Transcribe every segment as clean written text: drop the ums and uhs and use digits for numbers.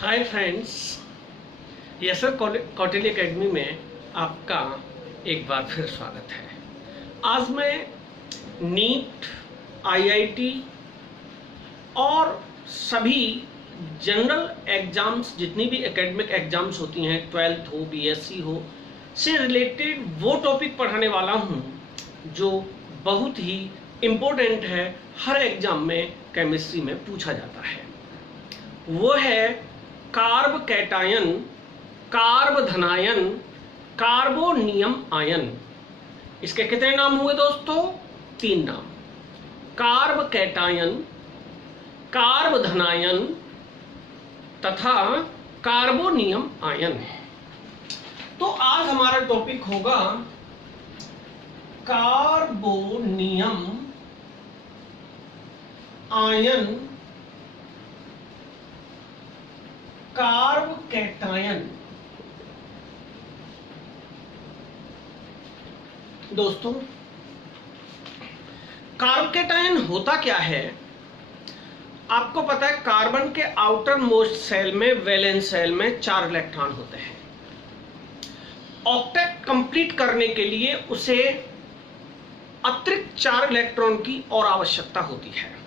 Hi friends, यशर Kautilya academy में आपका एक बार फिर स्वागत है। आज मैं नीट, आईआईटी और सभी जनरल एग्जाम्स, जितनी भी एकेडमिक एग्जाम्स होती हैं, 12th हो, बीएससी हो, से रिलेटेड वो टॉपिक पढ़ाने वाला हूँ जो बहुत ही इम्पोर्टेंट है, हर एग्जाम में केमिस्ट्री में पूछा जाता है। वो है कार्ब कैटायन, कार्ब धनायन, कार्बोनियम आयन। इसके कितने नाम हुए दोस्तों? 3 नाम। कार्ब कैटायन, कार्ब धनायन तथा कार्बोनियम आयन। तो आज हमारा टॉपिक होगा कार्बोनियम आयन, कार्ब कैटायन। दोस्तों, कार्ब कैटायन होता क्या है? आपको पता है, कार्बन के आउटर मोस्ट सेल में, वैलेंस सेल में 4 इलेक्ट्रॉन होते हैं। ऑक्टेट कंप्लीट करने के लिए उसे अतिरिक्त 4 इलेक्ट्रॉन की और आवश्यकता होती है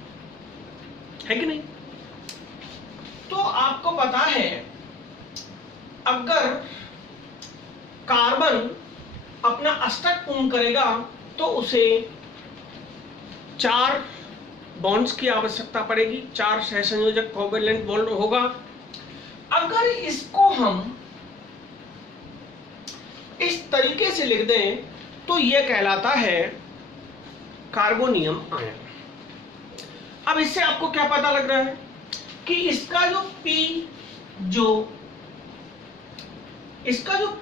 कि नहीं? तो आपको पता है, अगर कार्बन अपना अष्टक पूर्ण करेगा तो उसे 4 बॉन्ड्स की आवश्यकता पड़ेगी, 4 सहसंयोजक कोवैलेंट बॉन्ड होगा। अगर इसको हम इस तरीके से लिख दें तो यह कहलाता है कार्बोनियम आयन। अब इससे आपको क्या पता लग रहा है कि इसका जो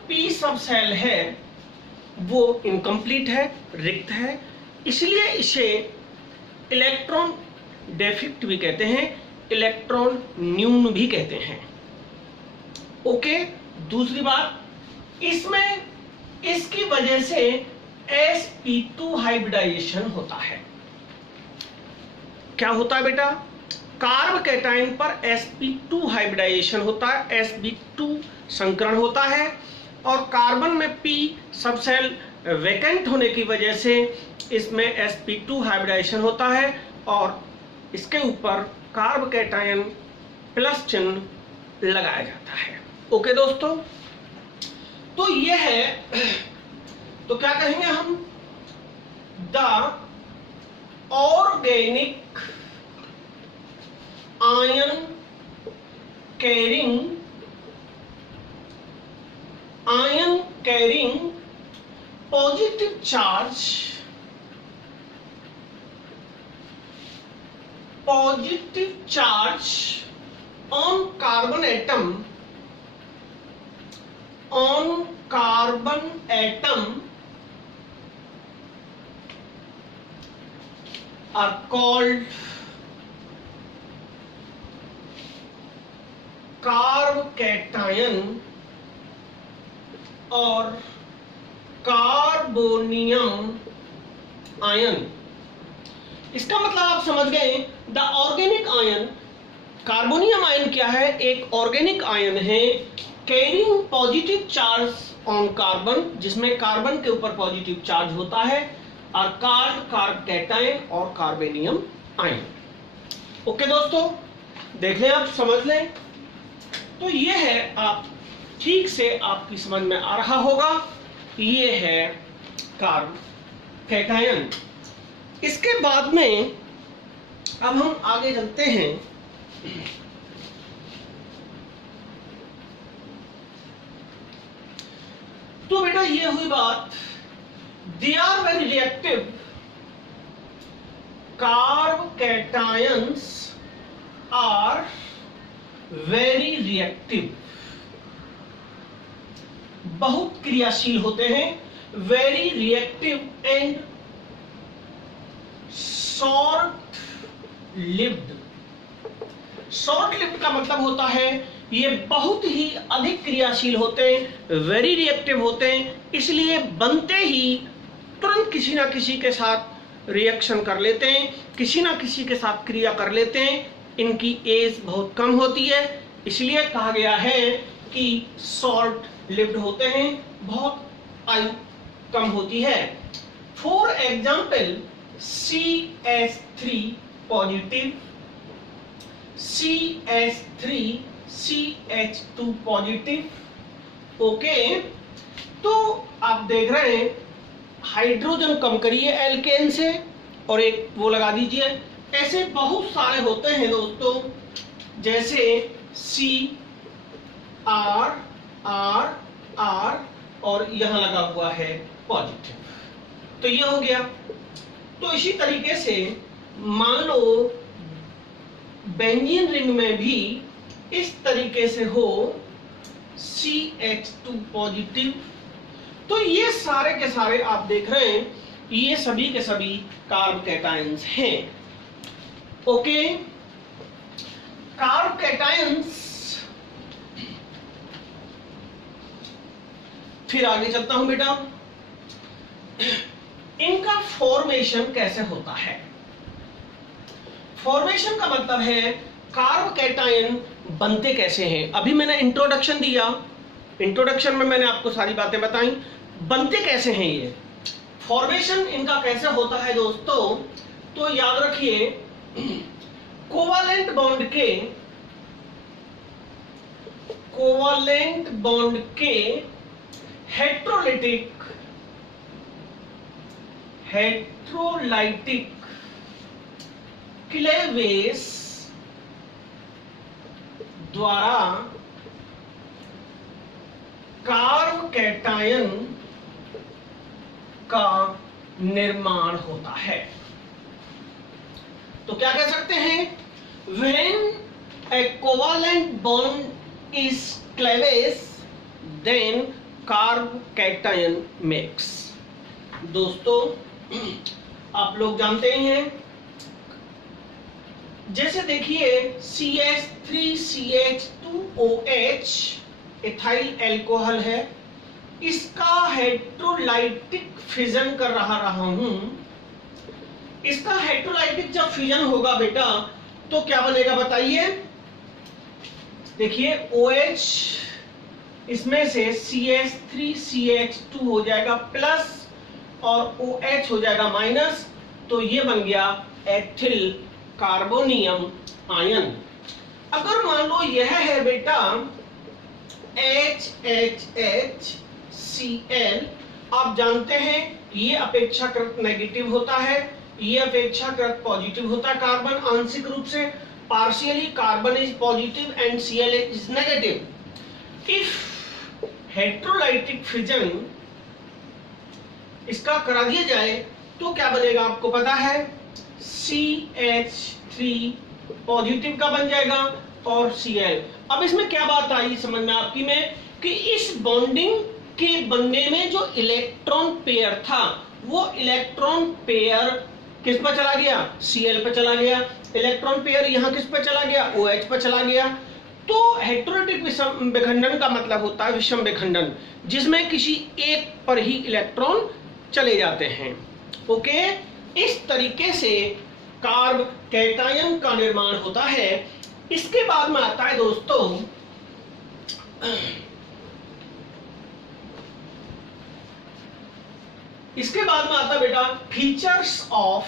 P सब सेल है वो इनकम्प्लीट है, रिक्त है, इसलिए इसे इलेक्ट्रॉन डेफिक्ट भी कहते हैं, इलेक्ट्रॉन न्यून भी कहते हैं। ओके, दूसरी बात, इसमें इसकी वजह से sp2 हाइब्रिडाइजेशन होता है। क्या होता है बेटा? कार्ब कैटायन पर sp2 हाइब्रिडाइजेशन होता है, sp2 संकरण होता है, और कार्बन में P सब सेल वैकेंट होने की वजह से इसमें sp2 हाइब्रिडाइजेशन होता है और इसके ऊपर कार्ब कैटायन प्लस चिन्ह लगाया जाता है। ओके दोस्तों, तो ये है, तो क्या कहेंगे हम? The organic ion carrying positive charge on carbon atom are called carb cation और कार्बोनियम आयन। इसका मतलब आप समझ गए, the organic ion, carbonium ion क्या है? एक ऑर्गेनिक आयन है carrying positive charge on carbon, जिसमें कार्बन के ऊपर पॉजिटिव चार्ज होता है, और कार्ब कैटायन और कार्बोनियम आयन। ओके दोस्तों, देख लें, आप समझ लें। तो ये है, आप ठीक से आपकी समझ में आ रहा होगा, ये है कार्ब कैटायन। इसके बाद में अब हम आगे चलते हैं। तो बेटा, ये हुई बात, they are very reactive, carbocations are very reactive, बहुत क्रियाशील होते हैं, very reactive and short lived. Short lived का मतलब होता है ये बहुत ही अधिक क्रियाशील होते हैं, वेरी रिएक्टिव होते हैं, इसलिए बनते ही तुरंत किसी ना किसी के साथ रिएक्शन कर लेते हैं, किसी ना किसी के साथ क्रिया कर लेते हैं। इनकी एज बहुत कम होती है, इसलिए कहा गया है कि शॉर्ट लिव्ड होते हैं, बहुत आयु कम होती है। For example CH3 positive, CH3 CH2 positive. Okay, तो आप देख रहे हैं हाइड्रोजन कम करिए एल्केन से और एक वो लगा दीजिए। ऐसे बहुत सारे होते हैं दोस्तों, जैसे C R R R और यहां लगा हुआ है पॉजिटिव, तो ये हो गया। तो इसी तरीके से मान लो बेंजीन रिंग में भी इस तरीके से हो CH2 पॉजिटिव। तो ये सारे के सारे आप देख रहे हैं, ये सभी के सभी कार्ब कैटायंस हैं। ओके, कार्ब कैटायंस, फिर आगे चलता हूं बेटा। इनका फॉर्मेशन कैसे होता है? फॉर्मेशन का मतलब है कार्ब कैटायन बनते कैसे हैं। अभी मैंने इंट्रोडक्शन दिया, इंट्रोडक्शन में मैंने आपको सारी बातें बताई, बनते कैसे हैं ये, फॉर्मेशन इनका कैसे होता है दोस्तों। तो याद रखिए, कोवालेंट बॉन्ड के हेट्रोलाइटिक क्लेवेज द्वारा कार्ब कैटायन का निर्माण होता है। तो क्या कह सकते हैं, when a covalent bond is cleavage then carb cation makes। दोस्तों आप लोग जानते ही हैं, जैसे देखिए CH3CH2OH इथाइल एल्कोहल है, इसका हेट्रोलाइटिक फिजन कर रहा हूं। इसका हेट्रोलाइटिक जब फिजन होगा बेटा तो क्या बनेगा बताइए। देखिए OH इसमें से CH3CH2 हो जाएगा प्लस और OH हो जाएगा माइनस, तो ये बन गया एथिल कार्बोनियम आयन। अगर मान लो यह है बेटा HHHCl, आप जानते हैं ये अपेक्षाकृत नेगेटिव होता है, ये अपेक्षाकृत पॉजिटिव होता है। कार्बन आंशिक रूप से, partially carbon is positive and Cl is negative. If heterolytic fission इसका करा दिया जाए तो क्या बनेगा आपको पता है, CH3 पॉजिटिव का बन जाएगा और Cl। अब इसमें क्या बात आई समझ में आपकी में, कि इस बॉन्डिंग के बनने में जो इलेक्ट्रॉन पेयर था, वो इलेक्ट्रॉन पेयर किस पर चला गया, Cl पर चला गया। इलेक्ट्रॉन पेयर यहाँ किस पर चला गया, OH पर चला गया। तो हेटेरोटिक विषम विखंडन का मतलब होता है विषम विखंडन, जिसमें किसी एक पर ही इलेक्ट्रॉन चले जाते हैं। ओके, इस तरीके से कार्ब कैटायन का निर्माण होता है। इसके बाद में आता है दोस्तों इसके बाद में आता है बेटा features of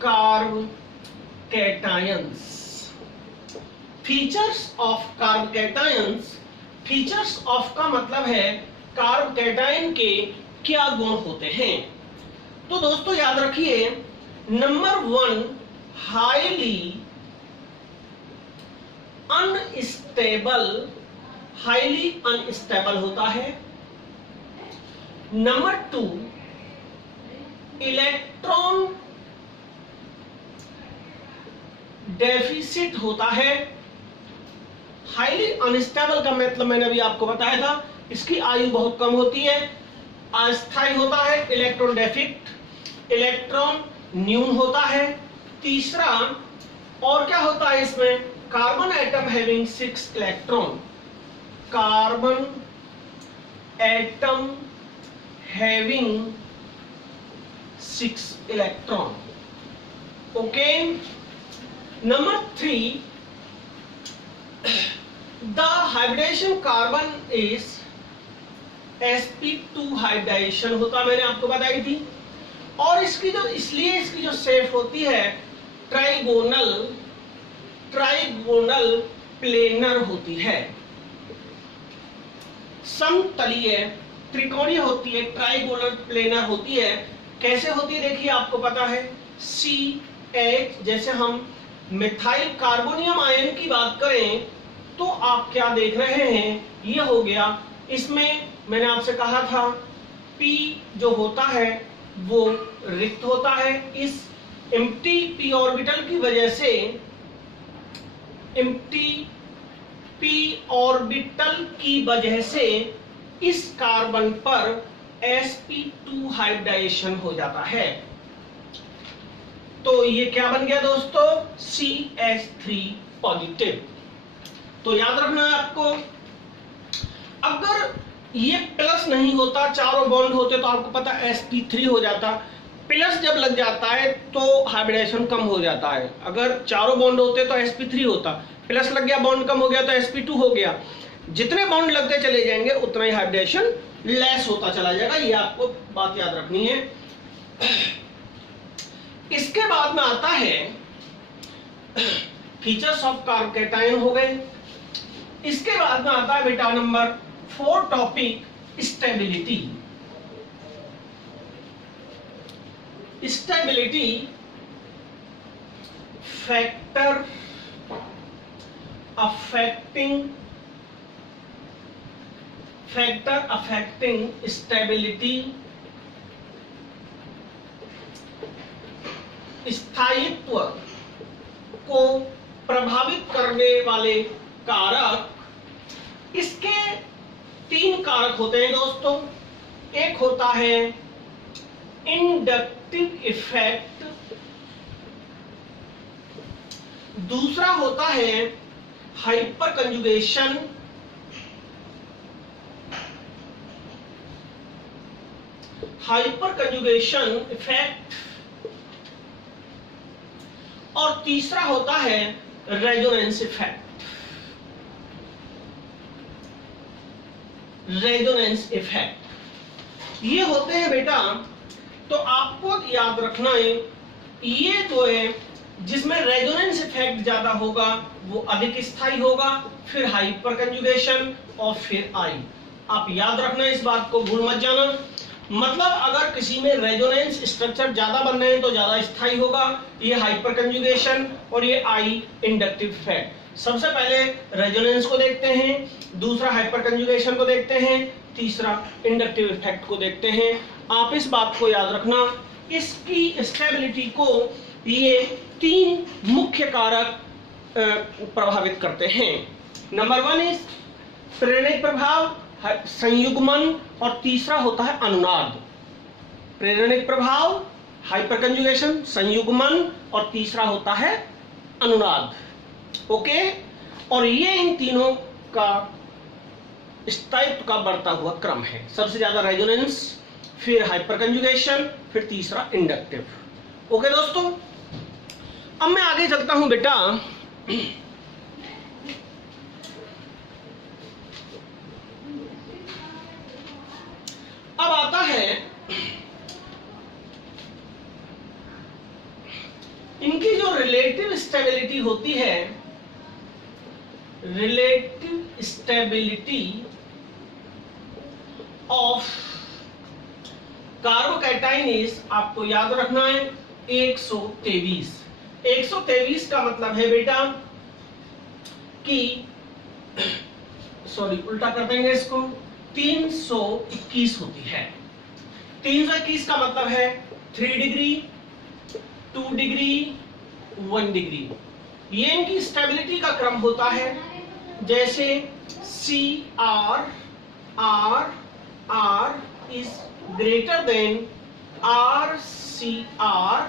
carb cations. Features of carb cations, features of का मतलब है कार्ब कैटायन के क्या गुण होते हैं। तो दोस्तों याद रखिए, नंबर 1 हाईली अनस्टेबल होता है। नंबर 2 इलेक्ट्रॉन डेफिसिट होता है। हाईली अनस्टेबल का मतलब मैंने अभी आपको बताया था, इसकी आयु बहुत कम होती है, अस्थायी होता है, इलेक्ट्रॉन डेफिट, इलेक्ट्रॉन न्यून होता है। तीसरा और क्या होता है इसमें, carbon atom having 6 electron, carbon atom having 6 electron. Okay, number 3, the hybridisation carbon is sp2 hybridisation होता, मैंने आपको बताई थी। और इसकी जो शेप होती है ट्राइगोनल प्लेनर होती है, समतलीय त्रिकोणीय होती है, ट्राइगोनल प्लेनर होती है। कैसे होती है देखिए, आपको पता है CH, जैसे हम मिथाइल कार्बोनियम आयन की बात करें तो आप क्या देख रहे हैं, ये हो गया। इसमें मैंने आपसे कहा था P जो होता है वो रिक्त होता है। इस एम्प्टी p ऑर्बिटल की वजह से, एम्प्टी p ऑर्बिटल की वजह से इस कार्बन पर sp2 हाइब्रिडाइजेशन हो जाता है। तो ये क्या बन गया दोस्तों, CH3 पॉजिटिव। तो याद रखना है आपको, अगर ये प्लस नहीं होता, चारों बॉन्ड होते तो आपको पता sp3 हो जाता। प्लस जब लग जाता है तो हाइब्रिडेशन कम हो जाता है। अगर चारों बॉन्ड होते तो sp3 होता, प्लस लग गया, बॉन्ड कम हो गया तो sp2 हो गया। जितने बॉन्ड लगते चले जाएंगे उतना ही हाइब्रिडेशन लेस होता चला जाएगा, ये आपको बात याद रखनी है। इसके बाद में आता है फीचर्स ऑफ कार्बोकैटायन हो गए। इसके बाद में आता है बेटा number 4 topic, stability. Stability factor affecting stability, स्थायित्व को प्रभावित करने वाले कारक। इसके 3 कारक होते हैं दोस्तों। एक होता है इंडक्टिव इफेक्ट, दूसरा होता है हाइपर कंजुगेशन, इफेक्ट, और तीसरा होता है रेजोनेंस इफेक्ट। ये होते हैं बेटा, तो आपको याद रखना है, ये जो है जिसमें रेजोनेंस इफेक्ट ज्यादा होगा वो अधिक स्थायी होगा, फिर हाइपर कंजुगेशन और फिर आई। आप याद रखना, इस बात को भूल मत जाना। मतलब अगर किसी में रेजोनेंस स्ट्रक्चर ज्यादा बन रहे हैं तो ज्यादा स्थायी होगा, ये हाइपर कंजुगेशन और ये आई इंडक्टिव इफेक्ट। सबसे पहले रेजोनेंस को देखते हैं, दूसरा हाइपर कंजुगेशन को देखते हैं, तीसरा इंडक्टिव इफेक्ट को देखते हैं। आप इस बात को याद रखना, इसकी स्टेबिलिटी को ये 3 मुख्य कारक प्रभावित करते हैं। नंबर 1 इज प्रेरणिक प्रभाव, संयुग्मन, और तीसरा होता है अनुनाद। प्रेरणिक प्रभाव, हाइपर कंजुगेशन, संयुग्मन, और तीसरा होता है अनुनाद। ओके, और ये इन तीनों का स्थायित्व का बढ़ता हुआ क्रम है। सबसे ज्यादा रेजोनेंस, फिर हाइपर कंजुगेशन, फिर तीसरा इंडक्टिव। ओके दोस्तों, अब मैं आगे चलता हूं बेटा। अब आता है इनकी जो रिलेटिव स्टेबिलिटी होती है, रिलेटिव स्टेबिलिटी ऑफ कार्बोकैटायन, आपको याद रखना है 123। 123 का मतलब है बेटा कि, सॉरी उल्टा कर देंगे इसको, 321 होती है। 321 का मतलब है 3 डिग्री, 2 डिग्री, 1 डिग्री। ये इनकी स्टेबिलिटी का क्रम होता है। जैसे CR, R is greater than RCR,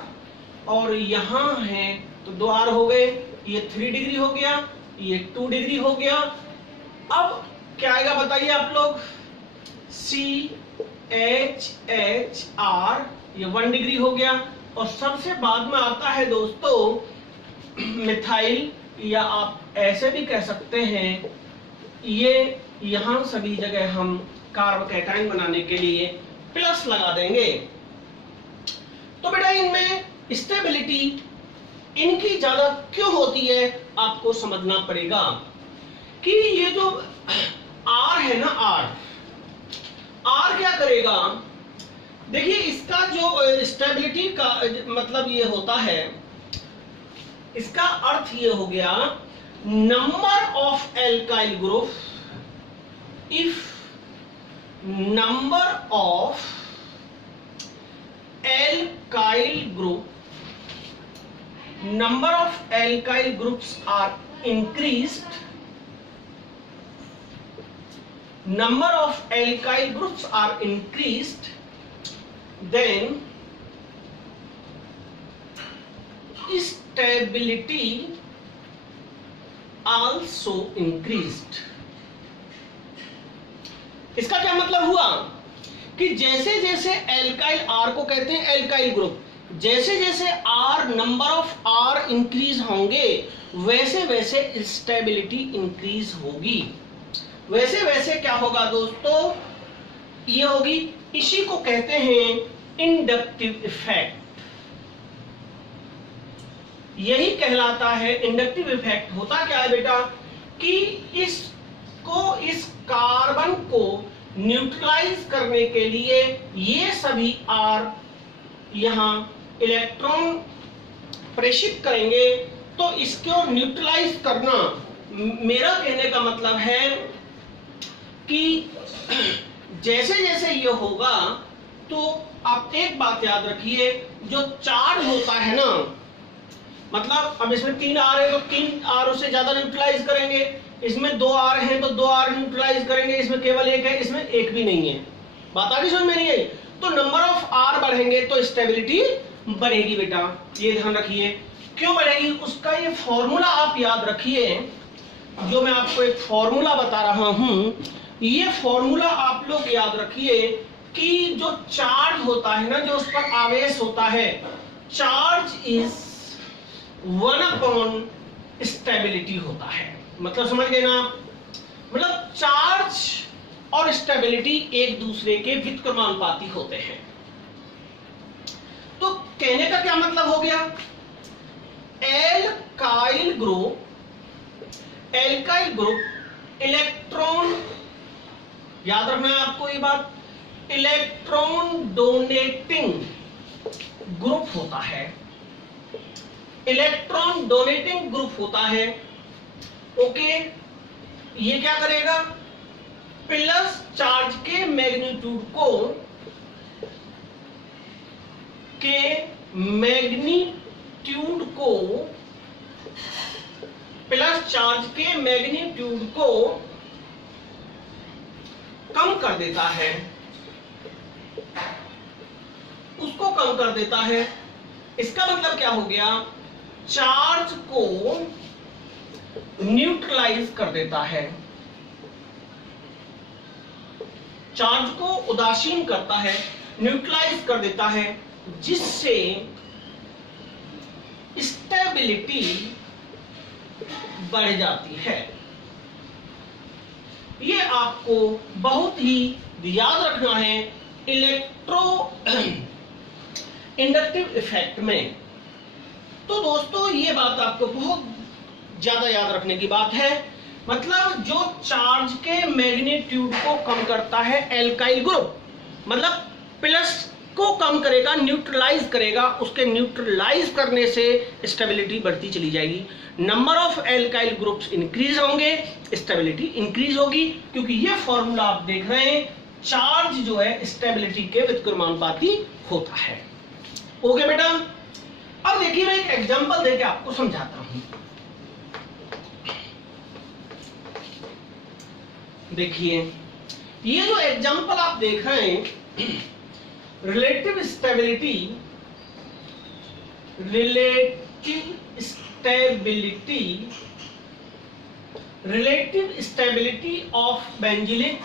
और यहां है तो 2 R हो गए, ये 3 डिग्री हो गया, ये 2 डिग्री हो गया। अब क्या आएगा बताइए आप लोग, CHHR, ये 1 डिग्री हो गया, और सबसे बाद में आता है दोस्तों मिथाइल, या आप ऐसे भी कह सकते हैं, ये यहां सभी जगह हम कार्बोकैटायन बनाने के लिए प्लस लगा देंगे। तो बेटा इनमें स्टेबिलिटी इनकी ज्यादा क्यों होती है आपको समझना पड़ेगा कि ये जो R है ना, R क्या करेगा, देखिए इसका जो स्टेबिलिटी का मतलब ये होता है, इसका अर्थ ये हो गया number of alkyl group, if number of alkyl group, number of alkyl groups are increased, number of alkyl groups are increased, then stability also increased। इसका क्या मतलब हुआ कि जैसे जैसे एल्काइल, R को कहते हैं एल्काइल ग्रुप, जैसे जैसे R number of R increase होंगे वैसे वैसे स्टेबिलिटी इंक्रीज होगी, वैसे वैसे क्या होगा दोस्तों, ये होगी, इसी को कहते हैं इंडक्टिव इफेक्ट, यही कहलाता है इंडक्टिव इफेक्ट। होता क्या है बेटा कि इसको, इस कार्बन को न्यूट्रलाइज करने के लिए ये सभी R यहां इलेक्ट्रॉन प्रेषित करेंगे, तो इसको न्यूट्रलाइज करना, मेरा कहने का मतलब है कि जैसे जैसे ये होगा तो आप एक बात याद रखिए, जो चार्ज होता है ना, मतलब अब इसमें 3 R है तो 3 R से ज्यादा न्यूट्रलाइज करेंगे, इसमें 2 R है तो 2 R न्यूट्रलाइज करेंगे, इसमें केवल 1 है, इसमें 1 भी नहीं है। बात आगे समझ में नहीं आई? तो नंबर ऑफ R बढ़ेंगे तो स्टेबिलिटी बढ़ेगी बेटा, ये ध्यान रखिए। क्यों बढ़ेगी उसका ये फॉर्मूला आप याद रखिए, जो मैं आपको एक फॉर्मूला बता रहा हूं, ये फॉर्मूला आप लोग याद रखिए कि जो चार्ज होता है ना, जो उस पर आवेश होता है, चार्ज इज 1 स्टेबिलिटी होता है। मतलब समझ गए ना, मतलब चार्ज और स्टेबिलिटी एक दूसरे के व्युत्क्रमानुपाती होते हैं। तो कहने का क्या मतलब हो गया, एल्काइल ग्रुप इलेक्ट्रॉन, याद रखना है आपको ये बात, इलेक्ट्रॉन डोनेटिंग ग्रुप होता है, इलेक्ट्रॉन डोनेटिंग ग्रुप होता है। ओके, ये क्या करेगा, प्लस चार्ज के मैग्नीट्यूड को प्लस चार्ज के मैग्नीट्यूड को कम कर देता है, उसको कम कर देता है। इसका मतलब क्या हो गया, चार्ज को न्यूट्रलाइज कर देता है, चार्ज को उदासीन करता है, न्यूट्रलाइज कर देता है, जिससे स्टेबिलिटी बढ़ जाती है। ये आपको बहुत ही याद रखना है इलेक्ट्रो इंडक्टिव इफेक्ट में। तो दोस्तों ये बात आपको बहुत ज्यादा याद रखने की बात है, मतलब जो चार्ज के मैग्नीट्यूड को कम करता है एल्काइल ग्रुप, मतलब प्लस को कम करेगा, न्यूट्रलाइज करेगा, उसके न्यूट्रलाइज करने से स्टेबिलिटी बढ़ती चली जाएगी। Number of alkyl groups increase होंगे, स्टेबिलिटी इंक्रीज होगी, क्योंकि ये फॉर्मूला आप देख रहे हैं, चार्ज जो है स्टेबिलिटी के व्युत्क्रमानुपाती होता है। ओके बेटा, अब देखिए मैं एक एग्जांपल देके आपको समझाता हूं। देखिए ये जो एग्जांपल आप देख रहे हैं, रिलेटिव स्टेबिलिटी ऑफ बेंजीलिक,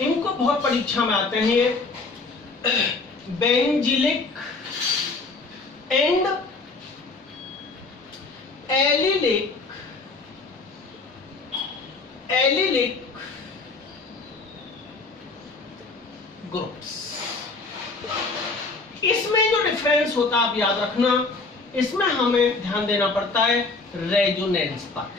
इनको बहुत परीक्षा में आते हैं, बेंजीलिक एंड एलिलिक ग्रुप्स। इसमें जो डिफरेंस होता है आप याद रखना, इसमें हमें ध्यान देना पड़ता है रेजोनेंस पर।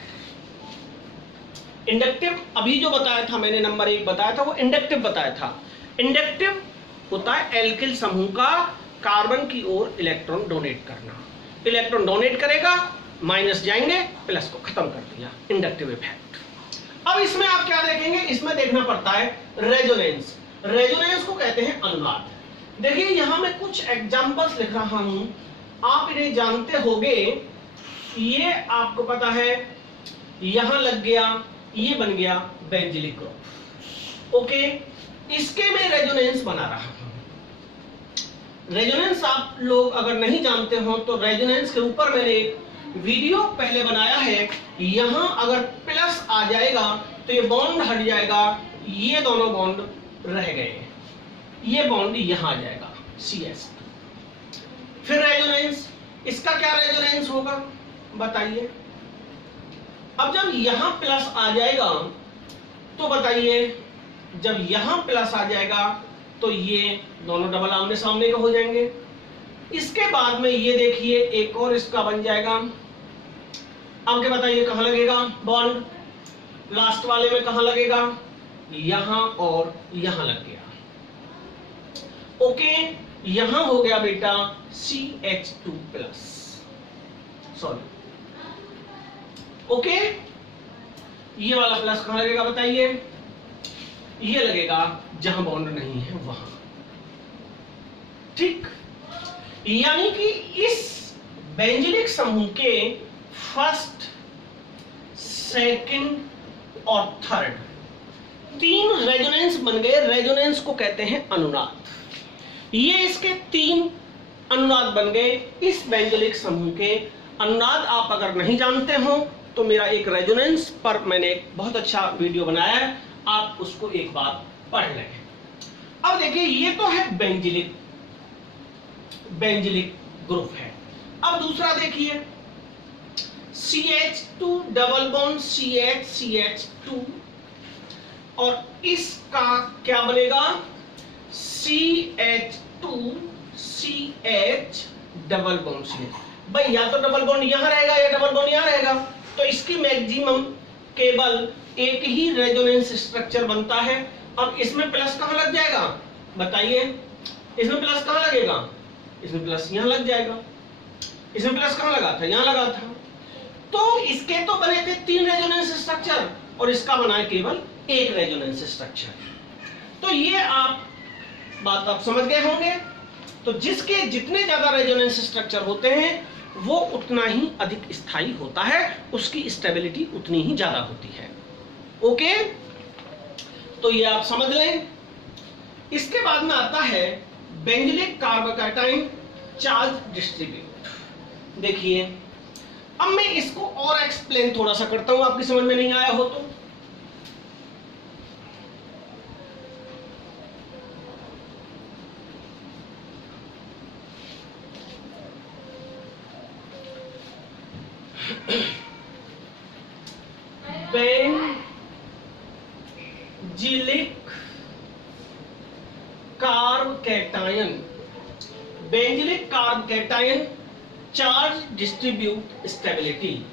इंडक्टिव अभी जो बताया था मैंने, नंबर 1 बताया था, वो इंडक्टिव बताया था। इंडक्टिव होता है एल्किल समूह का कार्बन की ओर इलेक्ट्रॉन डोनेट करना। इलेक्ट्रॉन डोनेट करेगा, माइनस जाएंगे, प्लस को खत्म कर दिया, इंडक्टिव इफेक्ट। अब इसमें आप क्या देखेंगे, इसमें देखना पड़ता है रेजोनेंस। रेजोनेंस को कहते हैं अनुनाद। देखिए यहां मैं कुछ एग्जांपल्स लिख रहा हूं, आप इन्हें जानते होंगे। ये आपको पता है, यहां लग गया, ये बन गया बेंजिलिक ग्रुप। ओके, इसके मैं रेजोनेंस बना रहा हूं। रेजोनेंस आप लोग अगर नहीं जानते हो तो रेजोनेंस के ऊपर मैंने एक वीडियो पहले बनाया है। यहां अगर प्लस आ जाएगा तो ये बॉन्ड हट जाएगा, ये दोनों बॉन्ड रह गए, ये बॉन्ड यहां आ जाएगा CS। फिर रेजोनेंस, इसका क्या रेजोनेंस होगा बताइए। अब जब यहां प्लस आ जाएगा तो बताइए, जब यहां प्लस आ जाएगा तो ये दोनों डबल आमने सामने के हो जाएंगे। इसके बाद में ये देखिए एक और इसका बन जाएगा। अब क्या बताइए कहां लगेगा बॉन्ड, लास्ट वाले में कहां लगेगा, यहां और यहां लग गया। ओके, यहां हो गया बेटा CH2+, सॉरी। ओके, ये वाला प्लस कहां लगेगा बताइए, ये लगेगा जहां बॉन्ड नहीं है वहां। ठीक, यानी कि इस बेंजिलिक समूह के फर्स्ट, सेकंड और थर्ड 3 रेजोनेंस बन गए। रेजोनेंस को कहते हैं अनुनाद। ये इसके 3 अनुनाद बन गए इस बेंजिलिक समूह के। अनुनाद आप अगर नहीं जानते हो तो मेरा एक रेजोनेंस पर मैंने एक बहुत अच्छा वीडियो बनाया है, आप उसको एक बार पढ़ लें। अब देखिए ये तो है बेंजिलिक ग्रुप है। अब दूसरा देखिए CH2 डबल बॉन्ड CH2 और इसका क्या बनेगा CH2 CH double bond CH। भाई या तो डबल बॉन्ड यहां रहेगा या डबल बॉन्ड यहां रहेगा, तो इसकी मैक्सिमम केवल एक ही रेजोनेंस स्ट्रक्चर बनता है। अब इसमें प्लस कहां लग जाएगा बताइए, इसमें प्लस कहां लगेगा, इसमें प्लस यहां लग जाएगा। इसमें प्लस कहां लगा था, यहां लगा था। तो इसके तो बने थे 3 रेजोनेंस स्ट्रक्चर और इसका बना है केवल एक रेजोनेंस स्ट्रक्चर। तो ये बात आप समझ गए होंगे। तो जिसके जितने ज्यादा रेजोनेंस स्ट्रक्चर होते हैं वो उतना ही अधिक स्थायी होता है, उसकी स्टेबिलिटी उतनी ही ज्यादा होती है। ओके, तो ये आप समझ लें। इसके बाद में आता है बेंजिलिक कार्बोकैटायन चार्ज डिस्ट्रीब्यूट। देखिए अब मैं इसको और एक्सप्लेन थोड़ा सा करता हूं, आपकी समझ में नहीं आया हो तो। Benzylic carbocation charge distribute stability.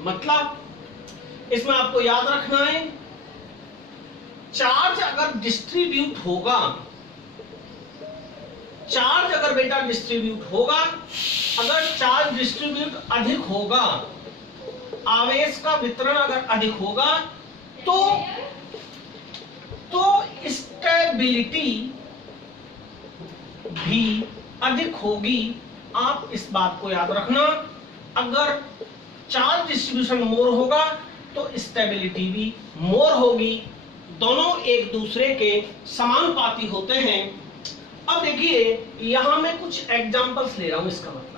मतलब इसमें आपको याद रखना है, चार्ज अगर डिस्ट्रीब्यूट होगा, चार्ज अगर बेटा डिस्ट्रीब्यूट होगा, अगर चार्ज डिस्ट्रीब्यूट अधिक होगा, आवेश का वितरण अगर अधिक होगा तो स्टेबिलिटी भी अधिक होगी। आप इस बात को याद रखना, अगर चार्ज डिस्ट्रीब्यूशन मोर होगा तो स्टेबिलिटी भी मोर होगी। दोनों एक दूसरे के समानुपाती होते हैं। अब देखिए यहां मैं कुछ एग्जांपल्स ले रहा हूं, इसका मतलब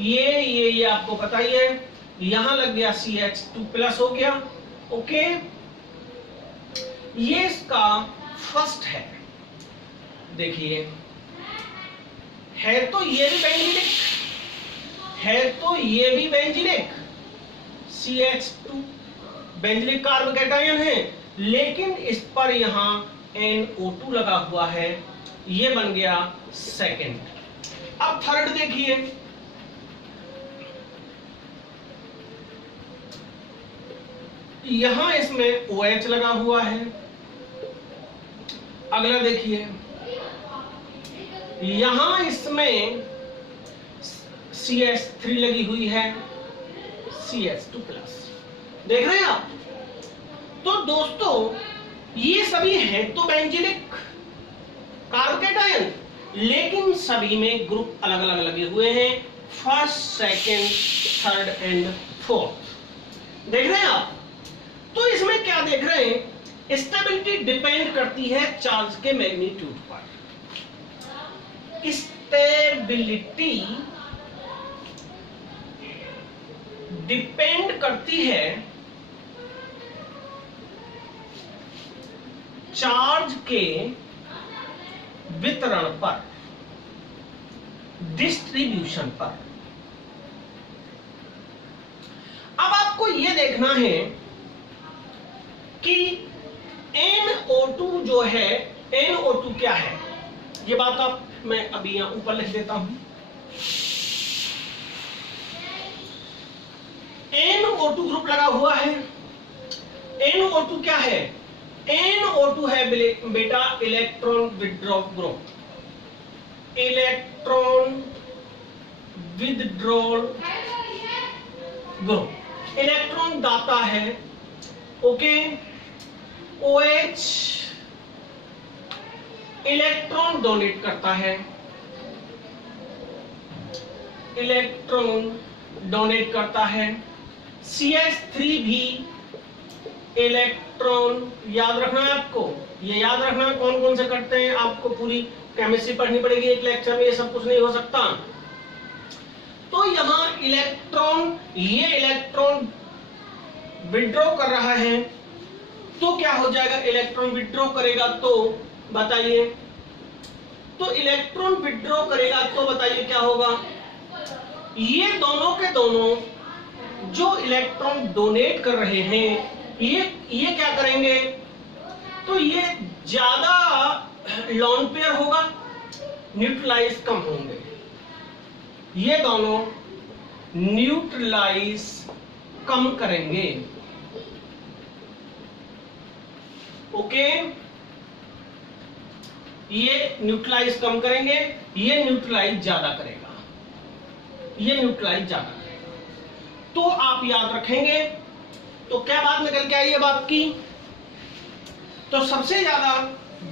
ये आपको पता ही है, यहां लग गया CH2+ हो गया। ओके, ये इसका फर्स्ट है। देखिए है तो ये भी बेंजीलिक, है तो ये भी बेंजीलिक, CH2 बेंजीलिक कार्बोकैटायन है, लेकिन इस पर यहां NO2 लगा हुआ है, ये बन गया सेकेंड। अब थर्ड देखिए, यहां इसमें OH लगा हुआ है। अगला देखिए, यहां इसमें CH3 लगी हुई है, CH2 प्लस। देख रहे हैं आप? तो दोस्तों ये सभी हैं तो बेंजीलिक कार्बोकैटायन, लेकिन सभी में ग्रुप अलग अलग लगे हुए हैं, first, second, third and fourth. देख रहे हैं आप? तो इसमें क्या देख रहे हैं, स्टेबिलिटी डिपेंड करती है चार्ज के मैग्नीट्यूड पर। स्टेबिलिटी डिपेंड करती है चार्ज के वितरण पर, डिस्ट्रीब्यूशन पर। अब आपको यह देखना है कि NO2 जो है, NO2 क्या है, ये बात आप मैं अभी यहां ऊपर लिख देता हूं। NO2 ग्रुप लगा हुआ है। NO2 क्या है? NO2 है बेटा electron withdraw group, electron withdrawal group, electron दाता है। ओके, OH इलेक्ट्रॉन डोनेट करता है, इलेक्ट्रॉन डोनेट करता है। CH3 भी इलेक्ट्रॉन, याद रखना है आपको, ये याद रखना कौन कौन से करते हैं, आपको पूरी केमिस्ट्री पढ़नी पड़ेगी एक लेक्चर में, ये सब कुछ नहीं हो सकता। तो यहां इलेक्ट्रॉन, ये इलेक्ट्रॉन विड्रॉ कर रहा है, तो क्या हो जाएगा, इलेक्ट्रॉन विड्रॉ करेगा तो बताइए, तो इलेक्ट्रॉन विड्रॉ करेगा तो बताइए क्या होगा, ये दोनों के दोनों जो इलेक्ट्रॉन डोनेट कर रहे हैं, ये क्या करेंगे, तो ये ज्यादा लॉन पेयर होगा, न्यूट्रलाइज कम होंगे, ये दोनों न्यूट्रलाइज कम करेंगे। ओके, ये न्यूट्रलाइज कम करेंगे, ये न्यूट्रलाइज ज्यादा करेगा, ये न्यूट्रलाइज ज्यादा करेगा। तो आप याद रखेंगे। तो क्या बात निकल के आई है बात की, तो सबसे ज्यादा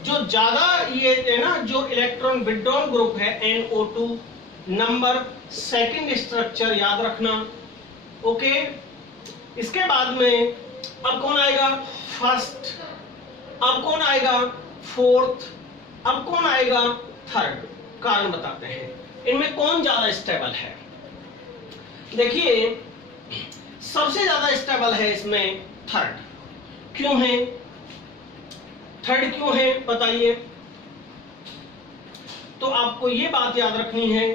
जो ज्यादा ये है ना, जो इलेक्ट्रॉन विथड्रॉल ग्रुप है NO2, नंबर सेकंड स्ट्रक्चर याद रखना। ओके, इसके बाद में अब कौन आएगा, फर्स्ट, अब कौन आएगा, फोर्थ, अब कौन आएगा, थर्ड। कारण बताते हैं, इनमें कौन ज्यादा स्टेबल है। देखिए सबसे ज्यादा स्टेबल है इसमें थर्ड। क्यों है थर्ड, क्यों है बताइए। तो आपको ये बात याद रखनी है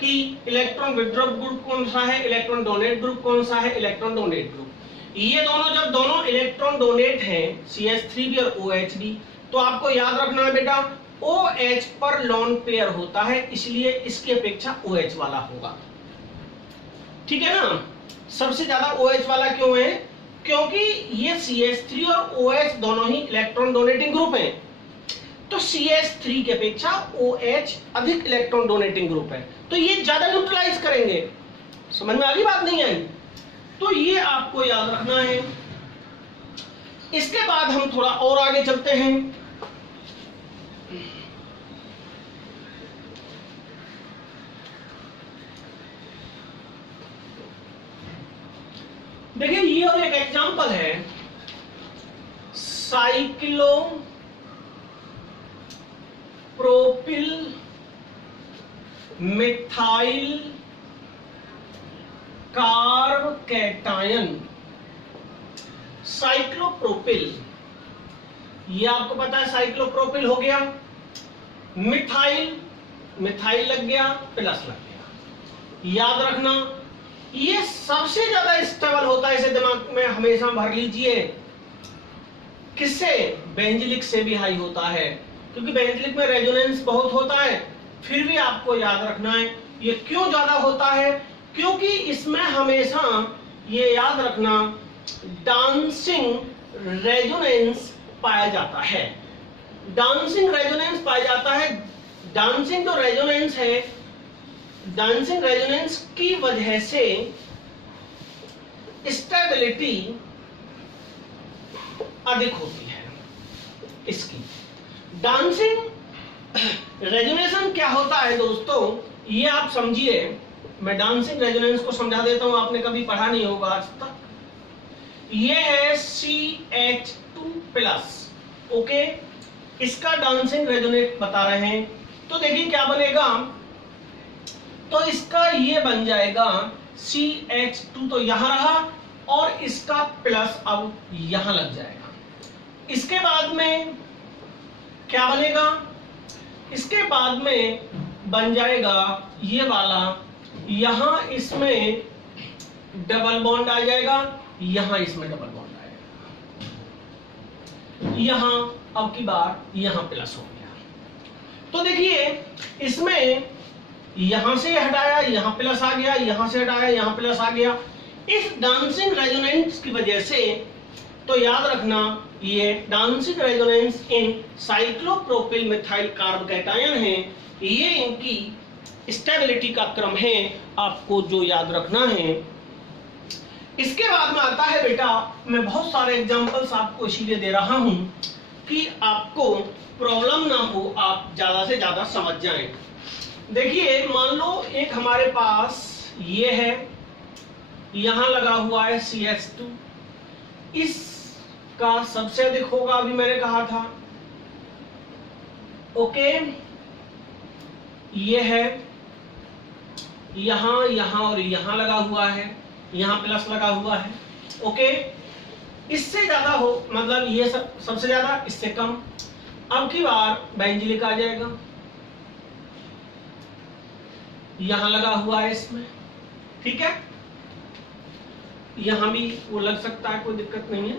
कि इलेक्ट्रॉन विथड्रॉ ग्रुप कौन सा है, इलेक्ट्रॉन डोनेट ग्रुप कौन सा है, इलेक्ट्रॉन डोनेट ग्रुप। ये दोनों जब दोनों इलेक्ट्रॉन डोनेट हैं, CH3 भी और OH भी, तो आपको याद रखना है बेटा OH पर लॉन पेयर होता है, इसलिए इसकी अपेक्षा OH वाला होगा। ठीक है ना, सबसे ज्यादा OH वाला क्यों है, क्योंकि ये CH3 और OH दोनों ही इलेक्ट्रॉन डोनेटिंग ग्रुप हैं, तो CH3 की अपेक्षा OH अधिक इलेक्ट्रॉन डोनेटिंग ग्रुप है, तो ये ज्यादा न्यूट्रलाइज करेंगे। समझ में आ गई बात, नहीं आई? तो ये आपको याद रखना है। इसके बाद हम थोड़ा और आगे चलते हैं। देखिए ये और एक एग्जांपल है, cyclo propyl methyl carb cation. Cyclopropyl, ये आपको पता है साइक्लोप्रोपिल हो गया, मिथाइल मिथाइल लग गया, प्लस लग गया। याद रखना ये सबसे ज्यादा स्टेबल होता है, इसे दिमाग में हमेशा भर लीजिए। किससे? बेंजिलिक से भी हाई होता है, क्योंकि बेंजिलिक में रेजोनेंस बहुत होता है। फिर भी आपको याद रखना है ये क्यों ज्यादा होता है, क्योंकि इसमें हमेशा ये याद रखना डांसिंग रेजोनेंस पाया जाता है। डांसिंग रेजोनेंस पाया जाता है। डांसिंग जो रेजोनेंस है, डांसिंग रेजोनेंस की वजह से स्टेबिलिटी अधिक होती है इसकी। डांसिंग रेजोनेशन क्या होता है दोस्तों, ये आप समझिए। मैं डांसिंग रेजोनेंस को समझा देता हूं, आपने कभी पढ़ा नहीं होगा आज तक। ये है CH2+, ओके। इसका डांसिंग रेजोनेट बता रहे हैं, तो देखिए क्या बनेगा। तो इसका ये बन जाएगा CH2, तो यहां रहा, और इसका प्लस अब यहां लग जाएगा। इसके बाद में क्या बनेगा, इसके बाद में बन जाएगा ये वाला, यहां इसमें डबल बॉन्ड आ जाएगा, यहां इसमें डबल बॉन्ड आएगा, यहां अब की बार यहां प्लस हो गया। तो देखिए इसमें यहां से हटाया, यहां प्लस आ गया, यहां से हटाया, यहां प्लस आ गया। इस डांसिंग रेजोनेंस की वजह से, तो याद रखना ये dancing resonance in cyclopropyl methyl carb cation है। ये इनकी स्टेबिलिटी का क्रम है, आपको जो याद रखना है। इसके बाद में आता है बेटा, मैं बहुत सारे एग्जांपल्स आपको इसीलिए दे रहा हूं कि आपको प्रॉब्लम ना हो, आप ज्यादा से ज्यादा समझ जाएं। देखिए मान लो एक हमारे पास ये है, यहां लगा हुआ है CH2, इसका सबसे अधिक होगा, अभी मैंने कहा था, ओके। ये है यहां, यहां और यहां लगा हुआ है, यहां प्लस लगा हुआ है, ओके। इससे ज्यादा हो, मतलब ये सबसे ज्यादा, इससे कम। अब की बार बेंजिलिक आ जाएगा, यहां लगा हुआ है इसमें, ठीक है। यहां भी वो लग सकता है, कोई दिक्कत नहीं है।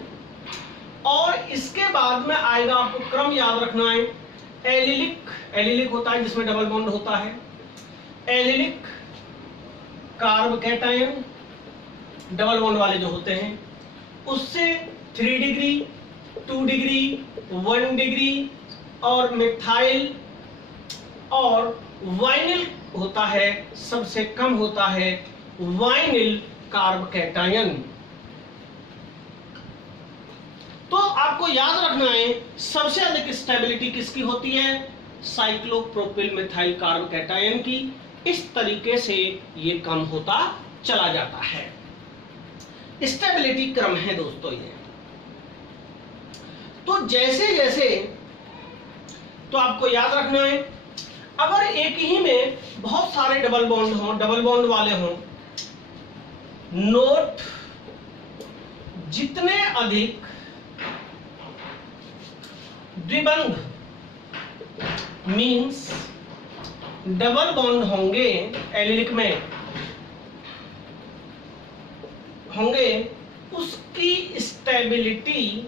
और इसके बाद में आएगा, आपको क्रम याद रखना है, एलिलिक। एलिलिक होता है जिसमें डबल बॉन्ड होता है, allylic carb cation, double bond वाले जो होते हैं, उससे 3 डिग्री, 2 डिग्री, 1 डिग्री, और मिथाइल और वाइनिल होता है, सबसे कम होता है वाइनिल कार्ब कैटायन। तो आपको याद रखना है सबसे अधिक स्टेबिलिटी किसकी होती है, साइक्लोप्रोपिल मिथाइल कार्ब कैटायन की। इस तरीके से ये कम होता चला जाता है। स्टेबिलिटी क्रम है दोस्तों ये। तो जैसे जैसे, तो आपको याद रखना है, अगर एक ही में बहुत सारे डबल बॉन्ड हों, डबल बॉन्ड वाले हों, नोट जितने अधिक द्विबंध मीन्स डबल बॉन्ड होंगे, एलिलिक में होंगे, उसकी स्टेबिलिटी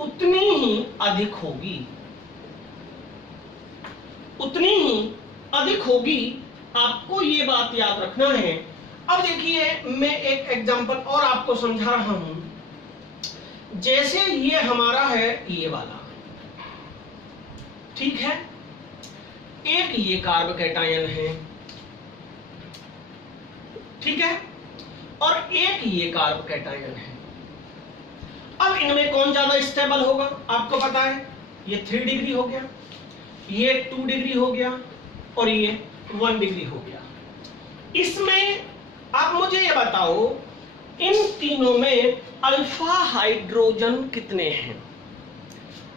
उतनी ही अधिक होगी, उतनी ही अधिक होगी। आपको ये बात याद रखना है। अब देखिए मैं एक एग्जांपल और आपको समझा रहा हूं। जैसे ये हमारा है ये वाला, ठीक है, एक ये कार्ब कैटायन है, ठीक है, और एक ये कार्ब कैटायन है। अब इनमें कौन ज्यादा स्टेबल होगा, आपको पता है, ये 3 डिग्री हो गया, ये 2 डिग्री हो गया, और ये 1 डिग्री हो गया। इसमें आप मुझे ये बताओ, इन तीनों में अल्फा हाइड्रोजन कितने हैं?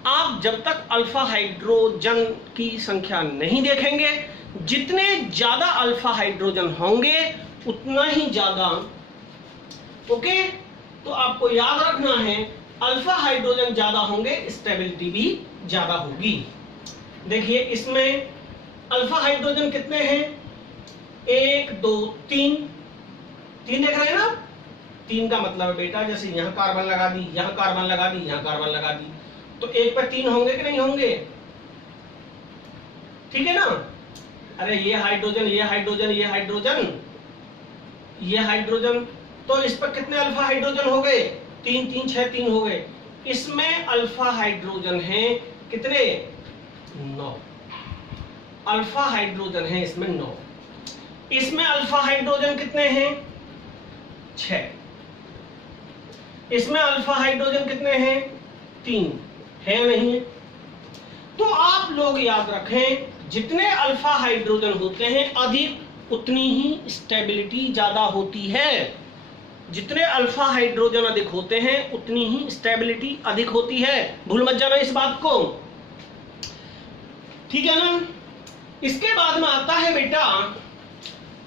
आप जब तक अल्फा हाइड्रोजन की संख्या नहीं देखेंगे, जितने ज्यादा अल्फा हाइड्रोजन होंगे उतना ही ज्यादा, ओके। तो आपको याद रखना है, अल्फा हाइड्रोजन ज्यादा होंगे, स्टेबिलिटी भी ज्यादा होगी। देखिए इसमें अल्फा हाइड्रोजन कितने हैं, 1 2 3, 3 देख रहे हैं ना। 3 का मतलब है बेटा जैसे यहाँ कार्बन लगा दी, यहाँ कार्बन लगा दी, यहाँ कार्बन लगा दी, तो 1 पर 3 होंगे कि नहीं होंगे, ठीक है ना। अरे ये हाइड्रोजन, ये हाइड्रोजन, ये हाइड्रोजन, ये हाइड्रोजन, तो इस पर कितने अल्फा हाइड्रोजन हो गए, 3 3 6 3 हो गए। इसमें अल्फा हाइड्रोजन है कितने, 9 अल्फा हाइड्रोजन है इसमें 9। इसमें अल्फा हाइड्रोजन कितने हैं, 6। इसमें अल्फा हाइड्रोजन कितने हैं, 3 है नहीं है। तो आप लोग याद रखें जितने अल्फा हाइड्रोजन होते हैं अधिक उतनी ही स्टेबिलिटी ज्यादा होती है। जितने अल्फा हाइड्रोजन अधिक होते हैं उतनी ही स्टेबिलिटी अधिक होती है, भूल मत जाना इस बात को, ठीक है ना। इसके बाद में आता है बेटा,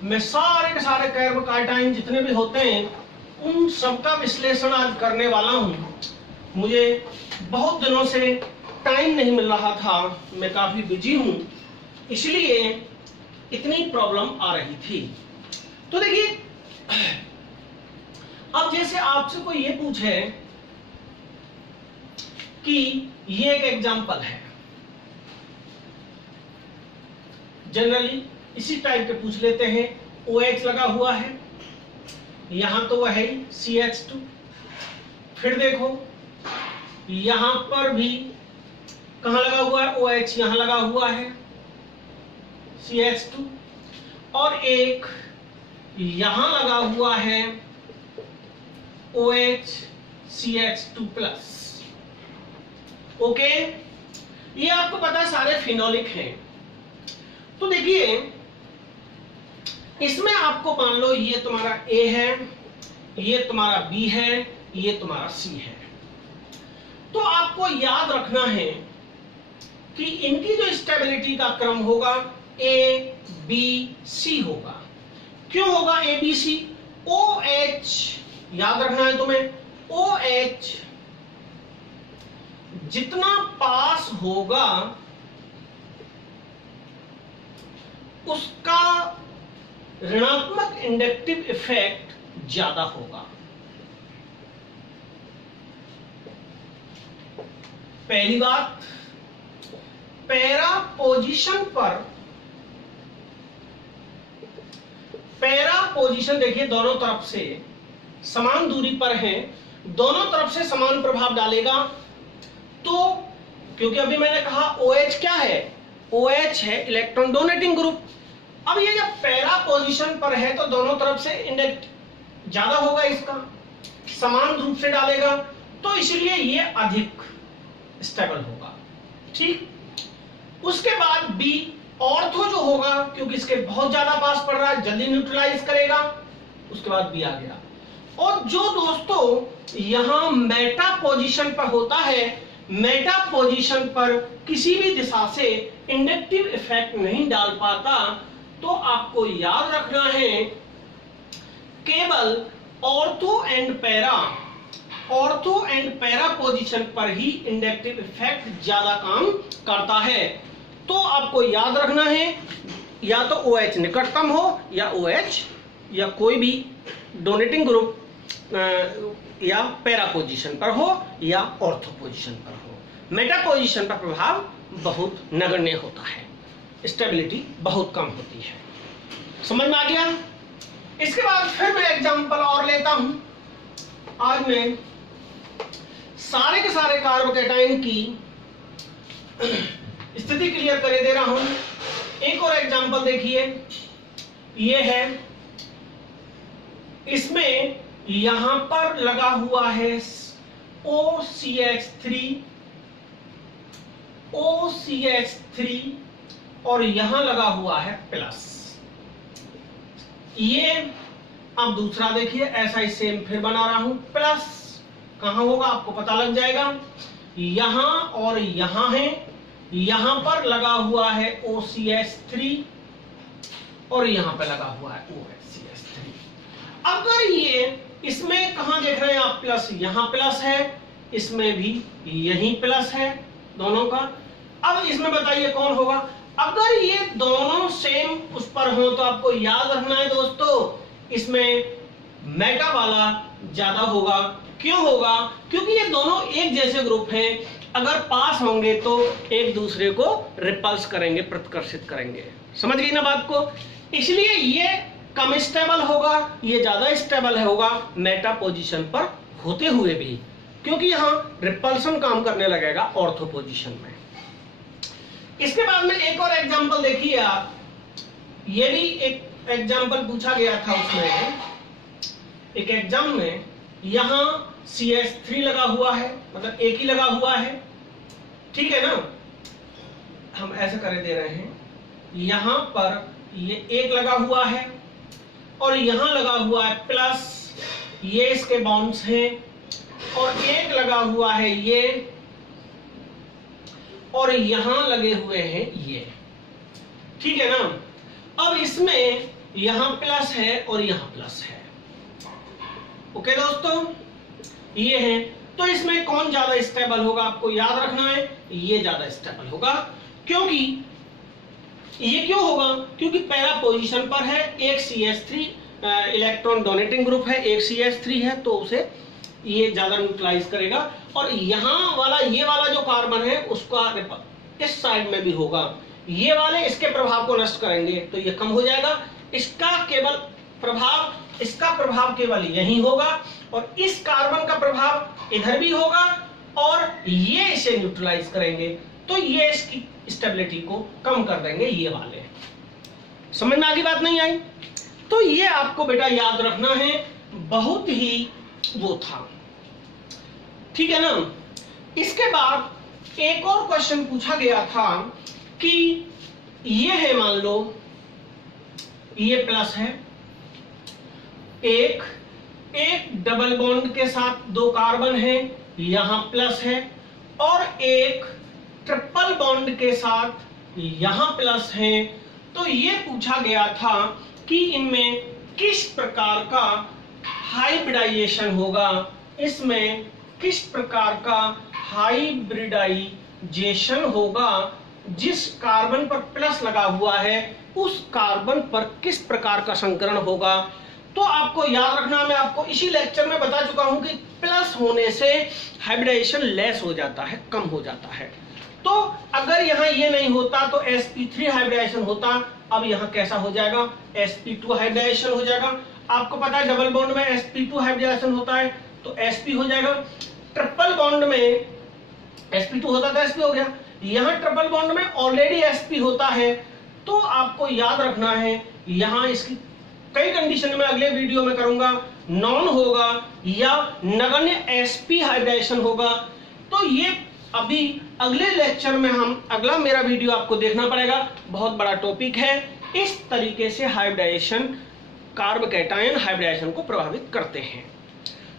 मैं सारे के सारे कार्बोकार्टाइन जितने भी होते हैं उन सबका विश्लेषण आज करने वाला हूं। मुझे बहुत दिनों से टाइम नहीं मिल रहा था, मैं काफी बिजी हूं, इसलिए इतनी प्रॉब्लम आ रही थी। तो देखिए अब जैसे आपसे कोई ये पूछे कि ये एक एग्जांपल है, जनरली इसी टाइप के पूछ लेते हैं, OH लगा हुआ है, यहां तो वह है CH2, फिर देखो यहां पर भी कहां लगा हुआ है OH, यहां लगा हुआ है CH2, और एक यहां लगा हुआ है OH CH2+। ओके, ये आपको पता सारे फिनोलिक हैं। तो देखिए इसमें आपको मान लो ये तुम्हारा A है, ये तुम्हारा B है, ये तुम्हारा C है। तो आपको याद रखना है कि इनकी जो स्टेबिलिटी का क्रम होगा A B C होगा। क्यों होगा A B C? OH याद रखना है तुम्हें, OH जितना पास होगा उसका ऋणात्मक इंडक्टिव इफेक्ट ज्यादा होगा। पहली बात, पैरा पोजीशन देखिए दोनों तरफ से समान दूरी पर है, दोनों तरफ से समान प्रभाव डालेगा। तो क्योंकि अभी मैंने कहा OH क्या है, OH है इलेक्ट्रॉन डोनेटिंग ग्रुप। अब ये जब पैरा पोजीशन पर है तो दोनों तरफ से इंडेक्ट ज्यादा होगा, इसका समान रूप से डालेगा, तो इसलिए ये अधिक स्टेबल होगा, ठीक। उसके बाद B ऑर्थो जो होगा, क्योंकि इसके बहुत ज्यादा पास पड़ रहा है, जल्दी न्यूट्रलाइज करेगा, उसके बाद B आ गया। और जो दोस्तों यहां मेटा पोजीशन पर होता है, मेटा पोजीशन पर किसी भी दिशा से इंडक्टिव इफेक्ट नहीं डाल पाता, तो आपको याद रखना है केवल ऑर्थो एंड पैरा पोजीशन पर ही इंडक्टिव इफेक्ट ज्यादा काम करता है। तो आपको याद रखना है या तो OH निकटतम हो या OH या कोई भी डोनेटिंग ग्रुप या पैरा पोजीशन पर हो या ऑर्थो पोजीशन पर हो। मेटा पोजीशन पर प्रभाव बहुत नगण्य होता है, स्टेबिलिटी बहुत कम होती है। समझ में आ गया? इसके बाद फिर मैं एग्जांपल और लेता हूं। आज मैं सारे के सारे कार्बोकैटायन की स्थिति क्लियर कर दे रहा हूं। एक और एग्जांपल देखिए, ये है, इसमें यहां पर लगा हुआ है OCH3 और यहां लगा हुआ है प्लस। ये अब दूसरा देखिए, ऐसा ही सेम फिर बना रहा हूं, प्लस कहां होगा आपको पता लग जाएगा, यहां और यहां है, यहां पर लगा हुआ है OCH3 और यहां पर लगा हुआ है OHCH3। अगर ये इसमें कहां देख रहे हैं आप प्लस, यहां प्लस है, इसमें भी यही प्लस है दोनों का, अब इसमें बताइए कौन होगा। अगर ये दोनों सेम उस पर हो तो आपको याद रखना है दोस्तों, इसमें मेटा वाला ज्यादा होगा। क्यों होगा? क्योंकि ये दोनों एक जैसे ग्रुप हैं, अगर पास होंगे तो एक दूसरे को रिपल्स करेंगे, प्रतिकर्षित करेंगे। समझ गई ना बात को? इसलिए ये कम स्टेबल होगा, ये ज्यादा स्टेबल होगा मेटा पोजीशन पर होते हुए भी, क्योंकि यहां रिपल्सन काम करने लगेगा ऑर्थो पोजीशन में। इसके बाद में एक और एग्जांपल देखिए आप, ये भी एक एग्जांपल पूछा गया था उसमें, एक एग्जाम में यहां CH3 लगा हुआ है, मतलब एक ही लगा हुआ है, ठीक है ना। हम ऐसे कर दे रहे हैं, यहां पर ये एक लगा हुआ है और यहां लगा हुआ है प्लस, ये इसके बाउंड्स हैं, और एक लगा हुआ है ये, और यहां लगे हुए हैं ये, ठीक है ना। अब इसमें यहां प्लस है और यहां प्लस है। ओके दोस्तों, ये है। तो इसमें कौन ज्यादा स्टेबल होगा आपको याद रखना है, ये ज्यादा स्टेबल होगा। क्योंकि ये क्यों होगा? क्योंकि पहला पोजीशन पर है, एक CH3 इलेक्ट्रॉन डोनेटिंग ग्रुप है, एक CH3 है, तो उसे ये ज्यादा न्यूट्रलाइज करेगा। और यहां वाला, ये वाला जो कार्बन है उसका इस साइड में भी होगा, ये वाले इसके प्रभाव को नष्ट करेंगे तो ये कम हो जाएगा। इसका प्रभाव केवल यही होगा, और इस कार्बन का प्रभाव इधर भी होगा, और ये इसे न्यूट्रलाइज करेंगे तो ये इसकी स्टेबिलिटी को कम कर देंगे, ये वाले। समझ में आगे बात नहीं आई? तो ये आपको बेटा याद रखना है, बहुत ही वो था, ठीक है ना। इसके बाद एक और क्वेश्चन पूछा गया था कि ये है, मान लो ये प्लस है, एक डबल बॉन्ड के साथ दो कार्बन है, यहां प्लस है, और एक ट्रिपल बॉन्ड के साथ यहां प्लस है। तो ये पूछा गया था कि इनमें किस प्रकार का हाइब्रिडाइजेशन होगा, इसमें किस प्रकार का हाइब्रिडाइजेशन होगा, जिस कार्बन पर प्लस लगा हुआ है उस कार्बन पर किस प्रकार का संकरण होगा। तो आपको याद रखना, मैं आपको इसी लेक्चर में बता चुका हूं कि प्लस होने से हाइब्रिडाइजेशन लेस हो जाता है, कम हो जाता है। तो अगर यहां ये नहीं होता तो sp3 हाइब्रिडाइजेशन होता, अब यहां कैसा हो जाएगा, sp2 हाइब्रिडाइजेशन हो जाएगा। आपको पता है डबल बॉन्ड में sp2 हाइब्रिडाइजेशन होता है तो sp हो जाएगा, ट्रिपल बॉन्ड में sp2 होता था sp हो गया, यहां ट्रिपल बॉन्ड में ऑलरेडी sp होता है। तो आपको याद रखना है, यहां इसकी कई कंडीशन में अगले वीडियो में करूंगा, नॉन होगा या नगण्य sp हाइब्रिडाइजेशन होगा। तो ये अभी अगले लेक्चर में हम, अगला मेरा वीडियो आपको देखना पड़ेगा, बहुत बड़ा टॉपिक है। इस तरीके से हाइब्रिडाइजेशन, कार्ब कैटायन हाइब्रिडाइजेशन को प्रभावित करते हैं।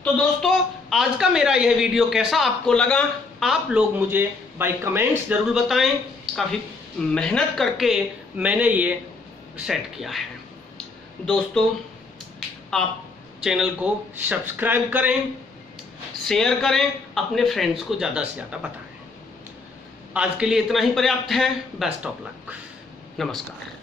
तो दोस्तों, आज का मेरा यह वीडियो कैसा आपको लगा, आप लोग मुझे बाय कमेंट्स जरूर बताएं। काफी मेहनत करके मैंने ये सेट किया है। दोस्तों, आप चैनल को सब्सक्राइब करें, शेयर करें, अपने फ्रेंड्स को ज़्यादा से ज़्यादा बताएं। आज के लिए इतना ही पर्याप्त है। Best of luck. नमस्कार।